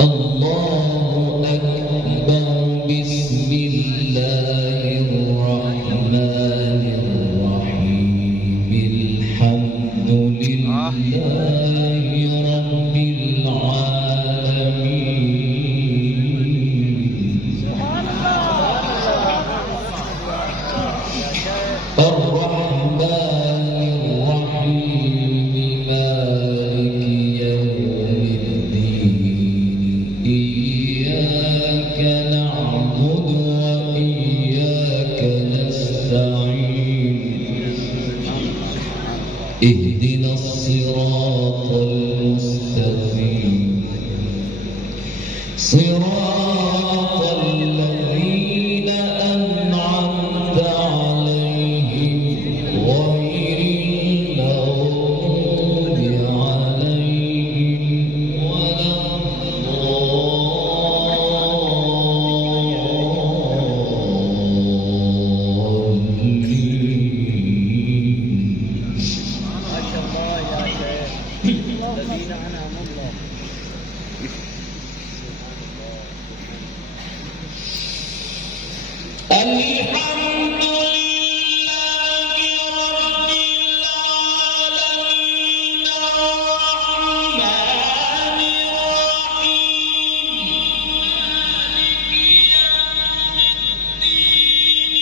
الله أكبر. بسم الله الرحمن الرحيم. الحمد لله رب العالمين. الرحمن الرحيم. مالك يوم الدين. إياك نعبد وإياك نستعين. اهدنا الصراط المستقيم. صراط الذين أنعمت عليهم غير المغضوب عليهم ولا الضالين. ما شاء الله يا شيخ الذين أنعم الله. الحمد لله رب العالمين. الرحمن الرحيم. مالك يوم الدين.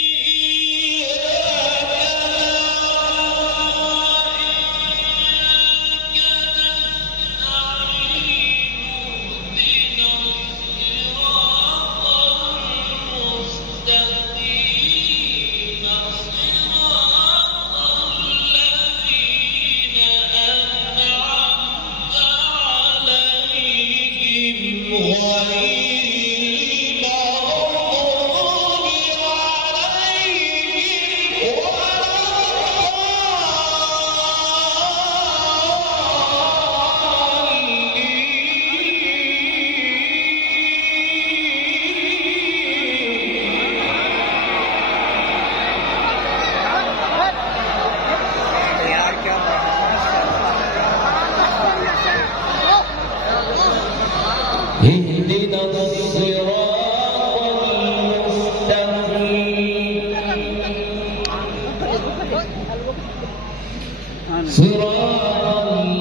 إياك نعبد اهدنا الصراط